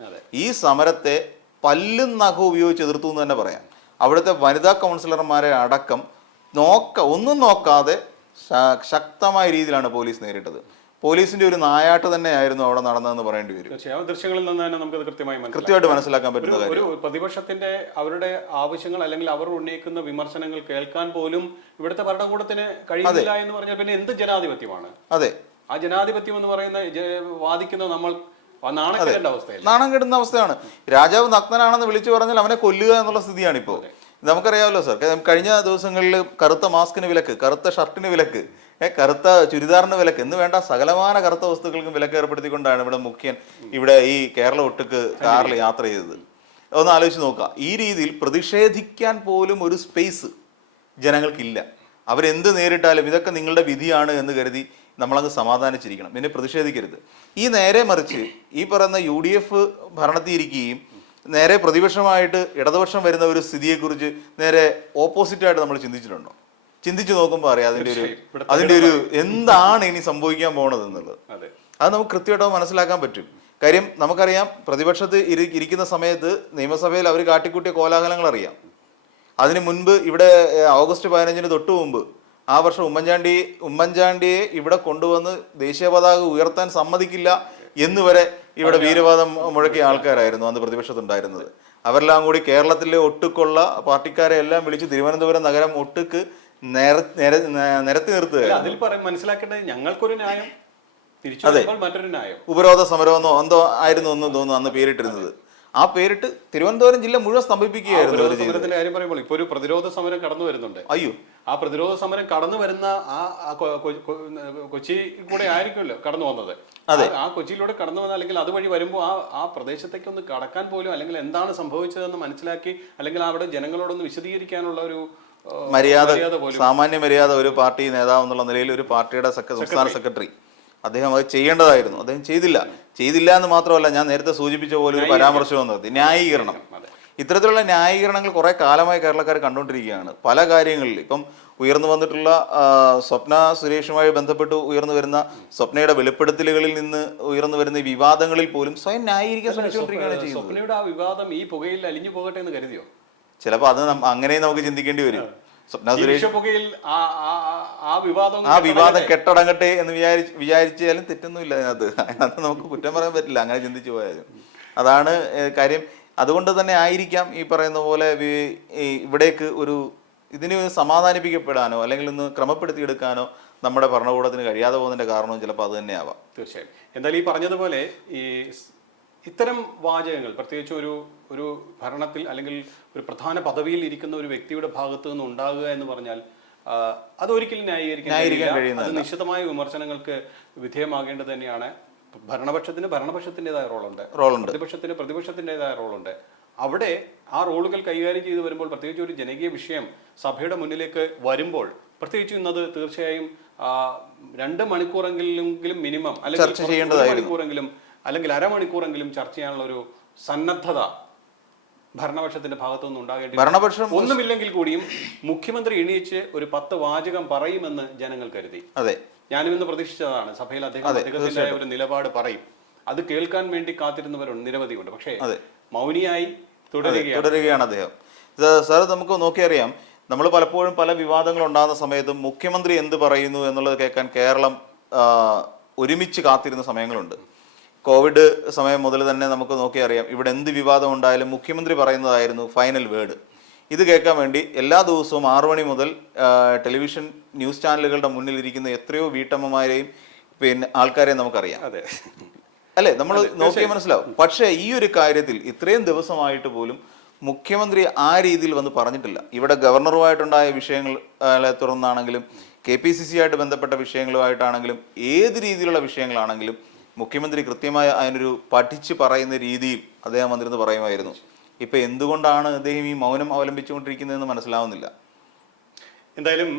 D: ഈ സമരത്തെ പല്ലും നഖവും ഉപയോഗിച്ച് എതിർത്തു എന്ന് തന്നെ പറയാം. അവിടുത്തെ വനിതാ കൗൺസിലർമാരെ അടക്കം നോക്ക ഒന്നും നോക്കാതെ ശക്തമായ രീതിയിലാണ് പോലീസ് നേരിട്ടത്. പോലീസിന്റെ ഒരു നായാട്ട് തന്നെയായിരുന്നു അവിടെ നടന്നതെന്ന് പറയേണ്ടി വരും.
A: ദൃശ്യങ്ങളിൽ നിന്ന് തന്നെ നമുക്ക് കൃത്യമായി
D: കൃത്യമായിട്ട് മനസ്സിലാക്കാൻ പറ്റുന്ന
A: ഒരു പ്രതിപക്ഷത്തിന്റെ അവരുടെ ആവശ്യങ്ങൾ അല്ലെങ്കിൽ അവർ ഉന്നയിക്കുന്ന വിമർശനങ്ങൾ കേൾക്കാൻ പോലും ഇവിടുത്തെ ഭരണകൂടത്തിന് കഴിയുന്നില്ല എന്ന് പറഞ്ഞാൽ പിന്നെ എന്ത് ജനാധിപത്യമാണ്?
D: അതെ.
A: ആ ജനാധിപത്യം എന്ന് പറയുന്ന വാദിക്കുന്ന നമ്മൾ
D: നാണം കെടുന്ന അവസ്ഥയാണ്. രാജാവ് നഗ്നനാണെന്ന് വിളിച്ചു പറഞ്ഞാൽ അവനെ കൊല്ലുക എന്നുള്ള സ്ഥിതിയാണ് ഇപ്പോൾ നമുക്കറിയാമല്ലോ സാർ. കഴിഞ്ഞ ദിവസങ്ങളിൽ കറുത്ത മാസ്കിന് വിലക്ക് കറുത്ത ഷർട്ടിന് വിലക്ക് ഏഹ് കറുത്ത ചുരിദാറിന് വിലക്ക് എന്ന് വേണ്ട സകലമാന കറുത്ത വസ്തുക്കൾക്കും വിലക്ക് ഏർപ്പെടുത്തിക്കൊണ്ടാണ് ഇവിടെ മുഖ്യൻ ഇവിടെ ഈ കേരള ഒട്ടുക്ക് കാറിൽ യാത്ര ചെയ്തത്. ഒന്ന് ആലോചിച്ച് നോക്കുക. ഈ രീതിയിൽ പ്രതിഷേധിക്കാൻ പോലും ഒരു സ്പേസ് ജനങ്ങൾക്കില്ല. അവരെന്ത് നേരിട്ടാലും ഇതൊക്കെ നിങ്ങളുടെ വിധിയാണ് എന്ന് കരുതി നമ്മളങ്ങ് സമാധാനിച്ചിരിക്കണം. പിന്നെ പ്രതിഷേധിക്കരുത്. ഈ നേരെ മറിച്ച് ഈ പറയുന്ന യു ഡി എഫ് ഭരണത്തിൽ ഇരിക്കുകയും നേരെ പ്രതിപക്ഷമായിട്ട് ഇടതുപക്ഷം വരുന്ന ഒരു സ്ഥിതിയെക്കുറിച്ച് നേരെ ഓപ്പോസിറ്റായിട്ട് നമ്മൾ ചിന്തിച്ചിട്ടുണ്ടോ? ചിന്തിച്ചു നോക്കുമ്പോൾ അറിയാം അതിന്റെ ഒരു
A: അതിന്റെ
D: അതിന്റെ ഒരു എന്താണ് ഇനി സംഭവിക്കാൻ പോണത് എന്നുള്ളത്.
A: അതെ.
D: നമുക്ക് കൃത്യമായിട്ട് മനസ്സിലാക്കാൻ പറ്റും. കാര്യം നമുക്കറിയാം പ്രതിപക്ഷത്ത് ഇരി ഇരിക്കുന്ന സമയത്ത് നിയമസഭയിൽ അവർ കാട്ടിക്കൂട്ടിയ കോലാഹലങ്ങൾ അറിയാം. അതിന് മുൻപ് ഇവിടെ ഓഗസ്റ്റ് പതിനഞ്ചിന് തൊട്ട് മുമ്പ് ആ വർഷം ഉമ്മൻചാണ്ടി ഉമ്മൻചാണ്ടിയെ ഇവിടെ കൊണ്ടുവന്ന് ദേശീയ പതാക ഉയർത്താൻ സമ്മതിക്കില്ല എന്ന് വരെ ഇവിടെ വീരവാദം മുഴക്കിയ ആൾക്കാരായിരുന്നു അന്ന് പ്രതിപക്ഷത്തുണ്ടായിരുന്നത്. അവരെല്ലാം കൂടി കേരളത്തിലെ ഒട്ടുക്കുള്ള പാർട്ടിക്കാരെ എല്ലാം വിളിച്ച് തിരുവനന്തപുരം നഗരം ഒട്ടുക്ക് നിര നിര- നിരത്തി നിർത്തുക
A: അതിൽ പറയും മനസ്സിലാക്കേണ്ടത് ഞങ്ങൾക്കൊരു ന്യായം തിരിച്ചു മറ്റൊരു ന്യായം.
D: ഉപരോധ സമരമെന്നോ എന്തോ ആയിരുന്നു എന്ന് തോന്നുന്നു അന്ന് പേരിട്ടിരുന്നത്. ആ പേരിട്ട് തിരുവനന്തപുരം ജില്ല മുഴുവൻ സ്തംഭിപ്പിക്കുകയായിരുന്നു
A: കാര്യം പറയുമ്പോൾ ഇപ്പൊ ഒരു പ്രതിരോധ സമരം കടന്നു വരുന്നുണ്ട്.
D: അയ്യോ.
A: ആ പ്രതിരോധ സമരം കടന്നു വരുന്ന ആ കൊച്ചി കൂടെ ആയിരിക്കുമല്ലോ കടന്നു വന്നത്.
D: അതെ.
A: ആ- കൊച്ചിയിലൂടെ കടന്നു വന്ന അല്ലെങ്കിൽ അതുവഴി വരുമ്പോൾ ആ ആ പ്രദേശത്തേക്ക് ഒന്ന് കടക്കാൻ പോലും അല്ലെങ്കിൽ എന്താണ് സംഭവിച്ചതെന്ന് മനസ്സിലാക്കി അല്ലെങ്കിൽ അവിടെ ജനങ്ങളോടൊന്ന് വിശദീകരിക്കാനുള്ള ഒരു
D: മര്യാദ സാമാന്യ മര്യാദ ഒരു പാർട്ടി നേതാവ് എന്നുള്ള നിലയിൽ ഒരു പാർട്ടിയുടെ സംസ്ഥാന സെക്രട്ടറി. അദ്ദേഹം അത് ചെയ്യേണ്ടതായിരുന്നു. അദ്ദേഹം ചെയ്തില്ല. ചെയ്തില്ല എന്ന് മാത്രമല്ല ഞാൻ നേരത്തെ സൂചിപ്പിച്ച പോലെ ഒരു പരാമർശം നടത്തി ന്യായീകരണം. ഇത്തരത്തിലുള്ള ന്യായീകരണങ്ങൾ കുറെ കാലമായി കേരളക്കാർ കണ്ടുകൊണ്ടിരിക്കുകയാണ്. പല കാര്യങ്ങളിൽ. ഇപ്പം ഉയർന്നു വന്നിട്ടുള്ള സ്വപ്ന സുരേഷുമായി ബന്ധപ്പെട്ട് ഉയർന്നു വരുന്ന സ്വപ്നയുടെ വെളിപ്പെടുത്തലുകളിൽ നിന്ന് ഉയർന്നു വരുന്ന ഈ വിവാദങ്ങളിൽ പോലും സ്വയം ന്യായീകരിക്കാൻ ശ്രമിച്ചുകൊണ്ടിരിക്കുകയാണ് ചെയ്യുന്നത്.
A: സ്വപ്നയുടെ ആ വിവാദം ഈ പുകയിൽ അലിഞ്ഞു പോകട്ടെ എന്ന് കരുതിയോ?
D: ചിലപ്പോൾ അത് അങ്ങനെ നമുക്ക് ചിന്തിക്കേണ്ടി വരും. സ്വപ്ന സുരേഷ്
A: പുകയിൽ ആ വിവാദം
D: കെട്ടടങ്ങട്ടെ? എന്ന് വിചാരിച്ച് വിചാരിച്ചാലും തെറ്റൊന്നുമില്ല അതിനകത്ത്. അതിനകത്ത് നമുക്ക് കുറ്റം പറയാൻ പറ്റില്ല. അങ്ങനെ ചിന്തിച്ചു പോയാലും. അതാണ് കാര്യം. അതുകൊണ്ട് തന്നെ ആയിരിക്കാം ഈ പറയുന്ന പോലെ ഇവിടേക്ക് ഒരു ഇതിനെ സമാധാനിപ്പിക്കപ്പെടാനോ അല്ലെങ്കിൽ ഒന്ന് ക്രമപ്പെടുത്തിയെടുക്കാനോ നമ്മുടെ ഭരണകൂടത്തിന് കഴിയാതെ പോകുന്നതിന്റെ കാരണവും ചിലപ്പോൾ അത് തന്നെയാവാം.
A: തീർച്ചയായും. എന്തായാലും ഈ പറഞ്ഞതുപോലെ ഈ ഇത്തരം വാചകങ്ങൾ പ്രത്യേകിച്ച് ഒരു ഒരു ഭരണത്തിൽ അല്ലെങ്കിൽ ഒരു പ്രധാന പദവിയിൽ ഇരിക്കുന്ന ഒരു വ്യക്തിയുടെ ഭാഗത്തു നിന്ന് ഉണ്ടാകുക എന്ന് പറഞ്ഞാൽ അതൊരിക്കലും അത് ഒരിക്കലും ന്യായീകരിക്കാൻ
D: ന്യായീകരിക്കാൻ
A: കഴിയില്ല. അത് നിശ്ചിതമായ വിമർശനങ്ങൾക്ക് വിധേയമാകേണ്ടത് തന്നെയാണ്. ഭരണപക്ഷത്തിന് ഭരണപക്ഷത്തിന്റെതായ റോളുണ്ട്.
D: റോളുണ്ട്.
A: പ്രതിപക്ഷത്തിന് പ്രതിപക്ഷത്തിന്റെതായ റോളുണ്ട്. അവിടെ ആ റോളുകൾ കൈകാര്യം ചെയ്തു വരുമ്പോൾ പ്രത്യേകിച്ച് ഒരു ജനകീയ വിഷയം സഭയുടെ മുന്നിലേക്ക് വരുമ്പോൾ പ്രത്യേകിച്ച് ഇന്നത് തീർച്ചയായും രണ്ട് മണിക്കൂറെങ്കിലും മിനിമം അല്ലെങ്കിൽ. മണിക്കൂറെങ്കിലും അല്ലെങ്കിൽ അരമണിക്കൂറെങ്കിലും ചർച്ച ചെയ്യാനുള്ള ഒരു സന്നദ്ധത ഭരണപക്ഷത്തിന്റെ ഭാഗത്തുനിന്ന് ഉണ്ടാകേണ്ടി
D: ഭരണപക്ഷം
A: ഒന്നുമില്ലെങ്കിൽ കൂടിയും മുഖ്യമന്ത്രി എണീച്ച് ഒരു പത്ത് വാചകം പറയുമെന്ന് ജനങ്ങൾ കരുതി.
D: അതെ.
A: ഞാനും ഇന്ന് പ്രതീക്ഷിച്ചതാണ്. സഭയിൽ അദ്ദേഹം അദ്ദേഹത്തിന്റെ ഒരു നിലപാട് പറയും. അത് കേൾക്കാൻ വേണ്ടി കാത്തിരുന്നവരുണ്ട് നിരവധിയുണ്ട്. പക്ഷേ മൗനിയായി തുടരുകയാണ്.
D: അദ്ദേഹം. സാർ നമുക്ക് നോക്കിയറിയാം. നമ്മൾ പലപ്പോഴും പല വിവാദങ്ങൾ ഉണ്ടാകുന്ന സമയത്തും മുഖ്യമന്ത്രി എന്ത് പറയുന്നു എന്നുള്ളത് കേൾക്കാൻ കേരളം ഒരുമിച്ച് കാത്തിരുന്ന സമയങ്ങളുണ്ട്. കോവിഡ് സമയം മുതൽ തന്നെ നമുക്ക് നോക്കിയറിയാം. ഇവിടെ എന്ത് വിവാദം ഉണ്ടായാലും മുഖ്യമന്ത്രി പറയുന്നതായിരുന്നു ഫൈനൽ വേർഡ്. ഇത് കേൾക്കാൻ വേണ്ടി എല്ലാ ദിവസവും ആറു മണി മുതൽ ടെലിവിഷൻ ന്യൂസ് ചാനലുകളുടെ മുന്നിലിരിക്കുന്ന എത്രയോ വീട്ടമ്മമാരെയും പിന്നെ ആൾക്കാരെയും നമുക്കറിയാം.
A: അതെ.
D: അല്ലെ? നമ്മൾ നോക്കിയാൽ മനസ്സിലാവും. പക്ഷേ ഈ ഒരു കാര്യത്തിൽ ഇത്രയും ദിവസമായിട്ട് പോലും മുഖ്യമന്ത്രി ആ രീതിയിൽ വന്ന് പറഞ്ഞിട്ടില്ല. ഇവിടെ ഗവർണറുമായിട്ടുണ്ടായ വിഷയങ്ങളെ തുടർന്നാണെങ്കിലും കെ പി സി സി ആയിട്ട് ബന്ധപ്പെട്ട വിഷയങ്ങളുമായിട്ടാണെങ്കിലും ഏത് രീതിയിലുള്ള വിഷയങ്ങളാണെങ്കിലും മുഖ്യമന്ത്രി കൃത്യമായ അതിനൊരു പഠിച്ച് പറയുന്ന രീതിയിൽ അദ്ദേഹം വന്നിരുന്ന് പറയുമായിരുന്നു. ഇപ്പൊ എന്തുകൊണ്ടാണ് അദ്ദേഹം ഈ മൗനം അവലംബിച്ചുകൊണ്ടിരിക്കുന്നതെന്ന് മനസ്സിലാവുന്നില്ല.
A: എന്തായാലും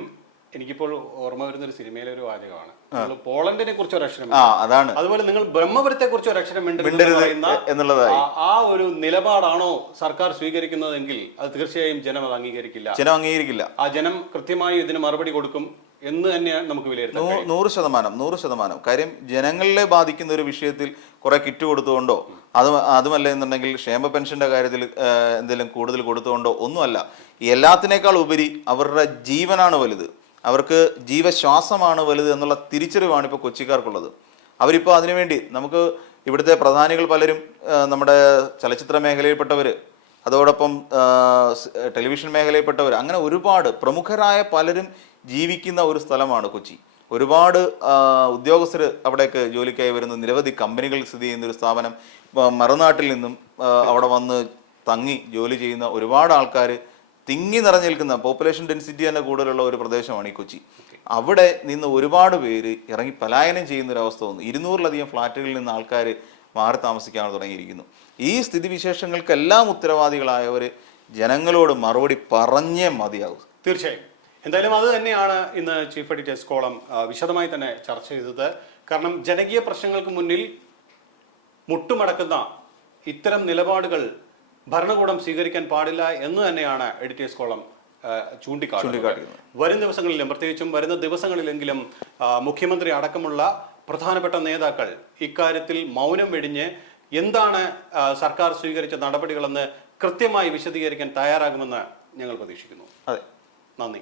A: എനിക്കിപ്പോൾ ഓർമ്മ വരുന്ന ഒരു സിനിമയിലെ ഒരു വാചകമാണ്. നിങ്ങൾ പോളണ്ടിനെ കുറിച്ച് ഒരു അക്ഷരം
D: അതാണ്.
A: അതുപോലെ നിങ്ങൾ ബ്രഹ്മപുരത്തെ കുറിച്ച് ഒരു അക്ഷരം
D: എന്നുള്ളതായി.
A: ആ ഒരു നിലപാടാണോ സർക്കാർ സ്വീകരിക്കുന്നതെങ്കിൽ അത് തീർച്ചയായും ജനം അത് അംഗീകരിക്കില്ല.
D: ജനം അംഗീകരിക്കില്ല.
A: ആ ജനം കൃത്യമായി ഇതിന് മറുപടി കൊടുക്കും. എന്ന് തന്നെയാണ് നമുക്ക്
D: വിലയിരുത്തുന്നത് നൂറ് ശതമാനം നൂറ് ശതമാനം. കാര്യം ജനങ്ങളെ ബാധിക്കുന്ന ഒരു വിഷയത്തിൽ കുറെ കിറ്റ് കൊടുത്തുകൊണ്ടോ അത് അതുമല്ല എന്നുണ്ടെങ്കിൽ ക്ഷേമ പെൻഷന്റെ കാര്യത്തിൽ എന്തെങ്കിലും കൂടുതൽ കൊടുത്തുകൊണ്ടോ ഒന്നുമല്ല. എല്ലാത്തിനേക്കാൾ ഉപരി അവരുടെ ജീവനാണ് വലുത്. അവർക്ക് ജീവശ്വാസമാണ് വലുത് എന്നുള്ള തിരിച്ചറിവാണ് ഇപ്പോൾ കൊച്ചിക്കാർക്കുള്ളത്. അവരിപ്പോൾ അതിനുവേണ്ടി നമുക്ക് ഇവിടുത്തെ പ്രധാനികൾ പലരും നമ്മുടെ ചലച്ചിത്ര മേഖലയിൽപ്പെട്ടവർ അതോടൊപ്പം ടെലിവിഷൻ മേഖലയിൽപ്പെട്ടവർ അങ്ങനെ ഒരുപാട് പ്രമുഖരായ പലരും ജീവിക്കുന്ന ഒരു സ്ഥലമാണ് കൊച്ചി. ഒരുപാട് ഉദ്യോഗസ്ഥർ അവിടേക്ക് ജോലിക്കായി വരുന്ന. നിരവധി കമ്പനികൾ സ്ഥിതി ചെയ്യുന്ന ഒരു സ്ഥാപനം. മറുനാട്ടിൽ നിന്നും അവിടെ വന്ന് തങ്ങി ജോലി ചെയ്യുന്ന ഒരുപാട് ആൾക്കാർ തിങ്ങി നിറഞ്ഞു നിൽക്കുന്ന പോപ്പുലേഷൻ ഡെൻസിറ്റി തന്നെ കൂടുതലുള്ള ഒരു പ്രദേശമാണ് ഈ കൊച്ചി. അവിടെ നിന്ന് ഒരുപാട് പേര് ഇറങ്ങി പലായനം ചെയ്യുന്ന ഒരു അവസ്ഥ വന്നു. ഇരുന്നൂറിലധികം ഫ്ലാറ്റുകളിൽ നിന്ന് ആൾക്കാർ മാറി താമസിക്കാൻ തുടങ്ങിയിരിക്കുന്നു. ഈ സ്ഥിതിവിശേഷങ്ങൾക്കെല്ലാം ഉത്തരവാദികളായവർ ജനങ്ങളോട് മറുപടി പറഞ്ഞേ മതിയാകും
A: തീർച്ചയായും. എന്തായാലും അത് തന്നെയാണ് ഇന്ന് ചീഫ് എഡിറ്റേഴ്സ് കോളം വിശദമായി തന്നെ ചർച്ച ചെയ്തത്. കാരണം ജനകീയ പ്രശ്നങ്ങൾക്ക് മുന്നിൽ മുട്ടുമടക്കുന്ന ഇത്തരം നിലപാടുകൾ ഭരണകൂടം സ്വീകരിക്കാൻ പാടില്ല എന്ന് തന്നെയാണ് എഡിറ്റേഴ്സ് കോളം ചൂണ്ടിക്കാട്ടുന്നത്. വരും ദിവസങ്ങളിലും പ്രത്യേകിച്ചും വരുന്ന ദിവസങ്ങളിലെങ്കിലും മുഖ്യമന്ത്രി അടക്കമുള്ള പ്രധാനപ്പെട്ട നേതാക്കൾ ഇക്കാര്യത്തിൽ മൗനം വെടിഞ്ഞ് എന്താണ് സർക്കാർ സ്വീകരിച്ച നടപടികളെന്ന് കൃത്യമായി വിശദീകരിക്കാൻ തയ്യാറാകുമെന്ന് ഞങ്ങൾ പ്രതീക്ഷിക്കുന്നു.
D: അതെ.
A: നന്ദി.